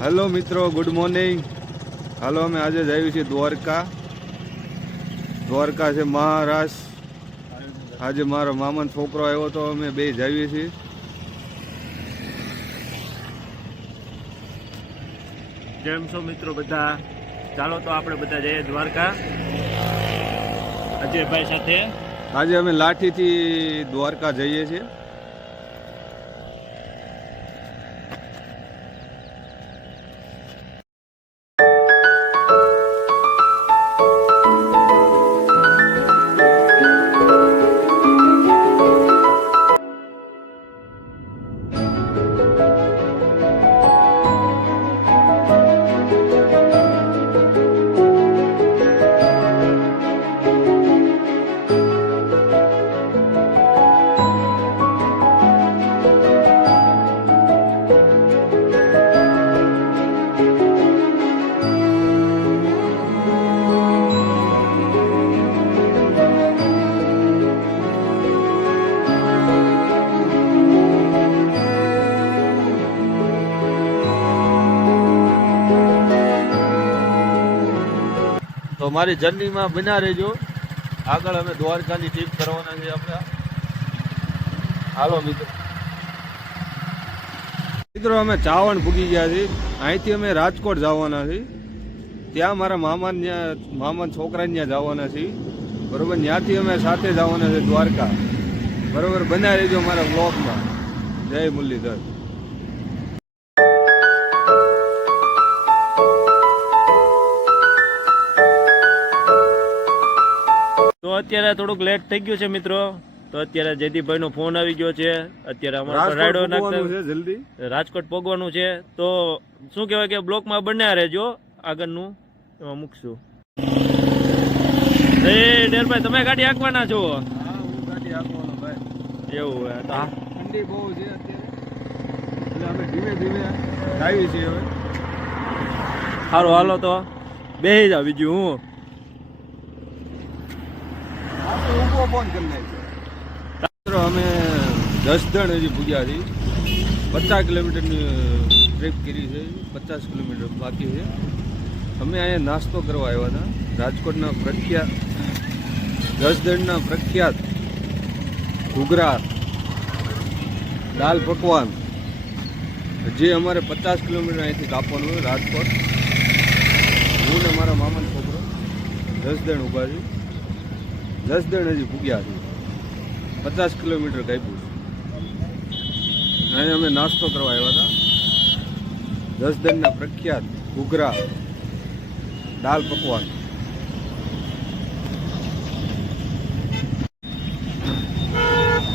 Hello મિત્રો, good morning. હાલો, અમે આજે જઈએ છીએ દ્વારકા. દ્વારકા છે મહારાષ્ટ્ર. આજે મારો મામાનો છોકરો આવ્યો તો અમે બે જઈએ છીએ. કેમ છો મિત્રો બધા? ચાલો તો આપણે બધા જઈએ દ્વારકા અજયભાઈ સાથે. આજે અમે લાઠીથી દ્વારકા જઈએ છીએ. તો મારી જર્નીમાં બના રહેજો. આગળ અમે દ્વારકાની ટ્રીપ કરવાના છે આપણે. હાલો મિત્રો, અમે ચાવણ પૂગી ગયા છીએ. અહીંથી અમે રાજકોટ જવાના છીએ. ત્યાં મારા મામાના છોકરાને ત્યાં જવાના છીએ. બરોબર, ત્યાંથી અમે સાથે જવાના છે દ્વારકા. બરોબર, બના રહેજો મારા બ્લોગમાં. જય મુરલીધર. તો અત્યારે થોડુંક લેટ થઈ ગયું છે મિત્રો. તો અત્યારે જયદીપભાઈ નો ફોન આવી ગયો છે. અત્યારે અમારો રાઈડો નાખતા જલ્દી રાજકોટ પહોંચવાનું છે. તો શું કહેવાય કે બ્લોકમાં બન્યા રહેજો. આગળનું એમાં મૂકશું. એ ડેરભાઈ, તમે ગાડી હાંકવાના છો? હા, હું ગાડી હાંકવાનો ભાઈ. એવું હે? તો ઠંડી બહુ છે અત્યારે, એટલે અમે ધીમે ધીમે આવી છીએ હવે. સારું, હાલો તો બેસી જાવ. બીજું હું અમે 10 જણ હજી પૂગ્યા છીએ. 50 કિલોમીટરની ટ્રીપ કરી છે. 50 કિલોમીટર બાકી છે. અમે અહીંયા નાસ્તો કરવા આવ્યા હતા. રાજકોટના પ્રખ્યાત 10 જણના પ્રખ્યાત ઘૂઘરા, દાલ પકવાન, જે અમારે 50 કિલોમીટર અહીંથી કાપવાનું હોય રાજકોટ. હું ને મારા મામાનો છોકરો 10 જણ ઊભા છે. 10 જણ હજી પૂગ્યા છે. 50 કિલોમીટર કાપ્યું. અહીં અમે નાસ્તો કરવા આવ્યા હતા. 10 જણના પ્રખ્યાત ઘૂઘરા, દાલ પકવાન.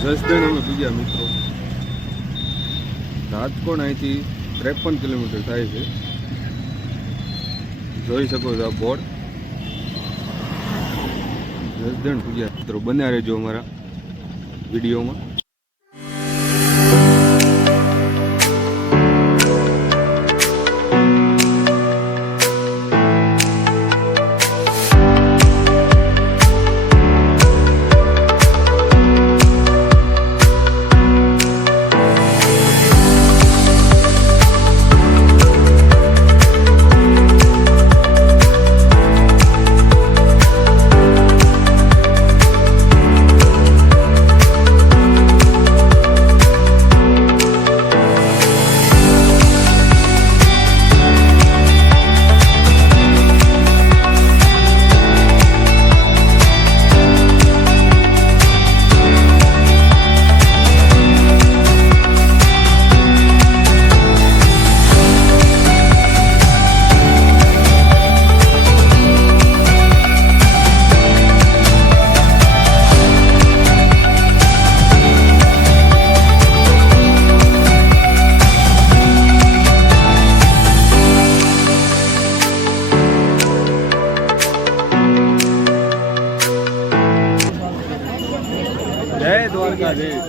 દસ જણ અમે પૂગ્યા મિત્રો. રાજકોટ અહીંથી 53 કિલોમીટર થાય છે. જોઈ શકો છો આ બોર્ડ. 10 જણ પૂગ્યા મિત્રો. બન્યા રહેજો અમારા વિડીયોમાં. જય દ્વારકાધીશ.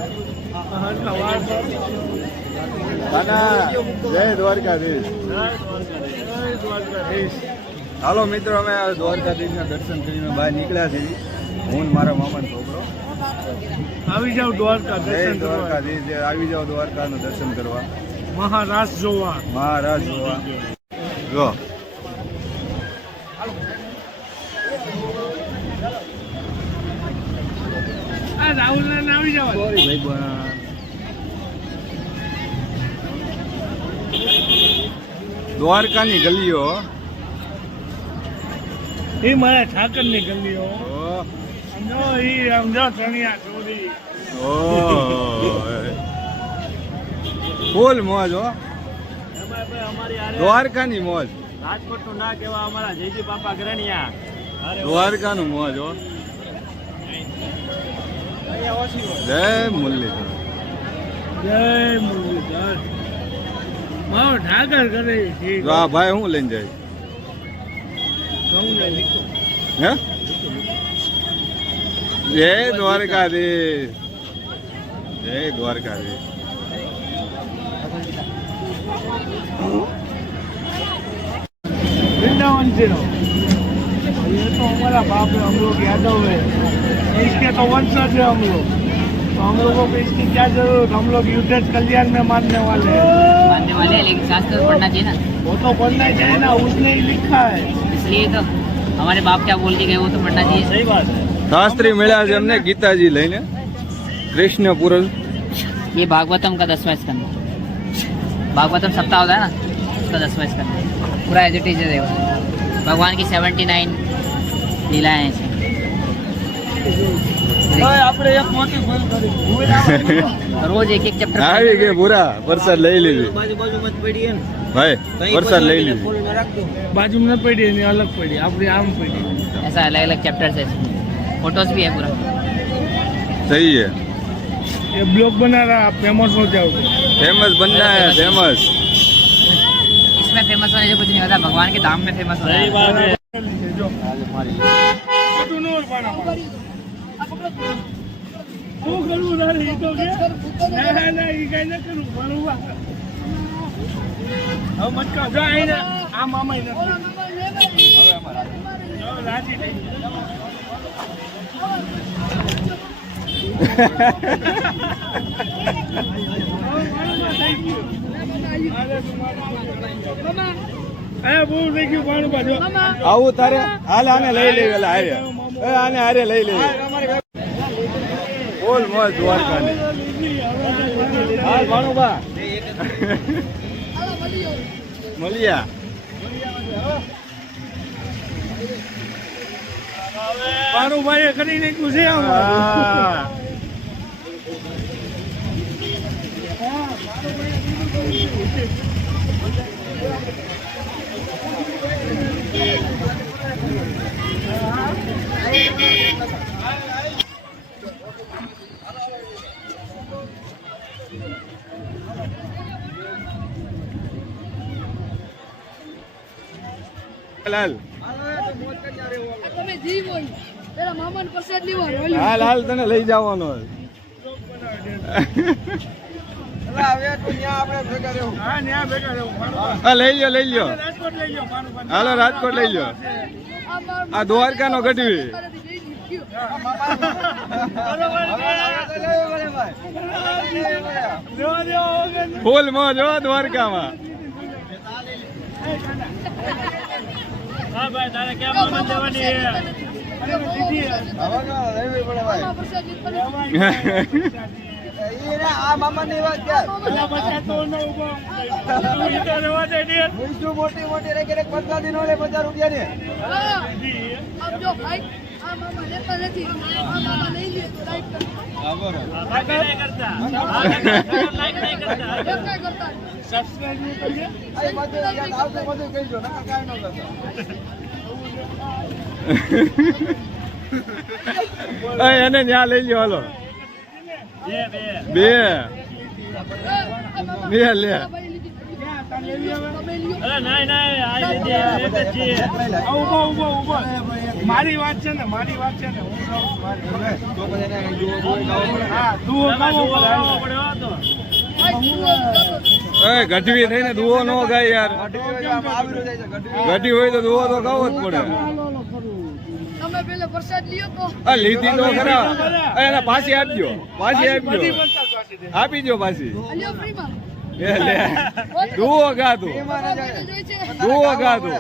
જય દ્વારકાધીશ. હાલો મિત્રો, અમે દ્વારકાધીશના દર્શન કરીને બહાર નીકળ્યા છીએ. હું મારા મામાનો છોકરો. આવી જાવ દ્વારકા દર્શન કરવા. દ્વારકાધીશ આવી જાવ દ્વારકાનું દર્શન કરવા. મહારાષ્ટ્ર જોવા. મહારાજ જોવા જો આ રાહુલ ને આવી જવા. દ્વારકાની ગલીઓ એ મારા ઠાકર ની ગલીઓ. ઓહ, સમજો ઈ સમજો ચણિયા ચોરી. ફૂલ મોજ હો, અમારી હારે દ્વારકાની મોજ, રાજકોટ નું ના કેવા અમારા જયજી બાપા ગરણિયા. દ્વારકાનું મોજ હો. જય મુરલીધર. જય મુરલીધર. મારો ઠાકર કરે ઠીક. જો આ ભાઈ હું લઈને જાય ઘઉં ને લીકો. હે જય દ્વારકાધીશ, જય દ્વારકાધીશ. वृंदावन से हो, ये तो हमारा बाप है, हम लोग यादव है, इसके तो वंशज है हम लोग, तो हम लोगों को इसकी क्या जरूरत. हम लोग युद्धेश कल्याण में मानने वाले हैं. मानने वाले हैं, लेकिन शास्त्र तो पढ़ना चाहिए ना, वो तो पढ़ना चाहिए ना, उसने ही लिखा है. इसलिए तो हमारे बाप क्या बोल के गए वो तो पढ़ना चाहिए. સહી વાત છે. શાસ્ત્રી મળ્યા છે અમને ગીતાજી લઈને, કૃષ્ણ પુરાણ. ये भागवतम का 10वां स्कंद, भागवतम सप्ताह होता है ना, उसका 10वां स्कंद पूरा एज इट इज है. भगवान की 79 लीलाएं हैं इसमें. આપણે એક મોટી ભૂલ કરી. रोज एक एक चैप्टर આવી ગઈ પૂરા પ્રસાદ લઈ લીધી બાજુમાં પડી ને, ભાઈ, પ્રસાદ લઈ લીધી. બાજુમાં ન પડી એની અલગ પડી, આપણી આમ પડી. ऐसा अलग अलग चैप्टर्स है इसमें, फोटोज भी है पूरा. सही है, ये ब्लॉग बना रहा, फेमस हो जाओ. फेमस बनना है, फेमस. इसमें फेमस होने से कुछ नहीं होता, भगवान के धाम में फेमस होता સહી है. વાત છે. જો બધું નો પાના. શું કરવું તારે? ઈ તો કે ના ના ઈ કઈ ન કરું. બરોબર. હવે મત કહો. જો આઈને આ મામા નથી. જો રાજી થઈ ગયા. બહુ થઈ ગયું પાણું બાજુ. આવું તારે હાલ આને લઈ લેવી, હાલે હારે આને હારે લઈ લેવી. બોલ મોજ દ્વારકાની. હાલ ભાણુભા મળ્યા. પાણુભાઈએ કરી નાખ્યું છે આમાં. હા. હાલ તમે જીવો પેલા મામાને પ્રસાદ લેવાનો હાલ હાલ તને લઈ જવાનો. હા ન્યા ભેગા રહેવું. હા લઈ લ્યો, લઈ લ્યો. રાજકોટ લઈ જાઓ પાણુભાઈ. હાલો રાજકોટ લઈ લ્યો. આ દ્વારકાનો ગઢવી. ફૂલ મોજ હો દ્વારકામાં. હા ભાઈ, તારે ક્યાં મામા જવાની છે? મોટી મોટી રે 50 દિન ઓલે 50 રૂપિયા ને. બાકી નહીં કરતા. લાઈક નહીં કરતા. સબસ્ક્રાઇબ નહીં કરીએ. બધું કહીજો ને કાઈ ન કરતા. એને ત્યાં લઈ લ્યો. હાલો બે બે બે બે લે. અરે નાય નાય, આ લીધી એક જ છે. ઉભો ઉભો ઉભો. મારી વાત છે ને, મારી વાત છે ને. હું હા દુઓ ગાવો આવવો પડ્યો હતો. ગઢવી થઈને દુઓ નો ગાય યાર. ગઢવી હોય તો દુઓ તો ગાવો જ પડે. તમે પેલા પ્રસાદ લ્યો તો આ લીધી તો ખરા. એને પાછી આપજો, પાછી આપજો, આપી દો પાછી. લ્યો ફ્રીમાં. દુઓ ગા તું દુઓ ગા તું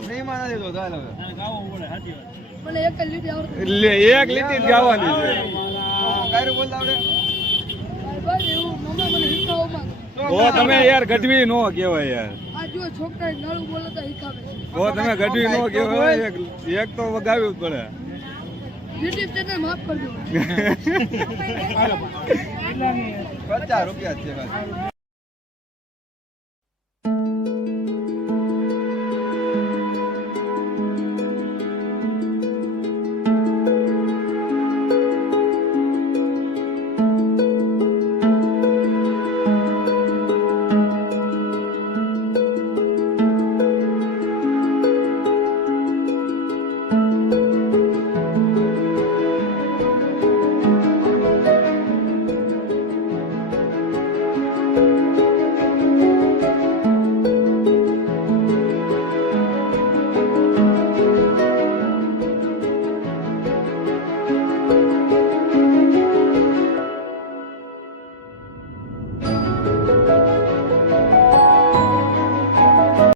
મને એક જ લીટી આવડતી એટલે એક લીટી જ ગાવાની છે ભાઈ એવું મમ્મા મને શીખવામાં તો તમે યાર ગઢવી નો કહેવાય યાર આ જો છોકરા નાળું બોલતા શીખાવે છે તો તમે ગઢવી નો કહેવાય એક તો વગાવ્યું જ પડે યુટ્યુબ ચેનલ માફ કરજો કેટલાની? 50 રૂપિયા જ છે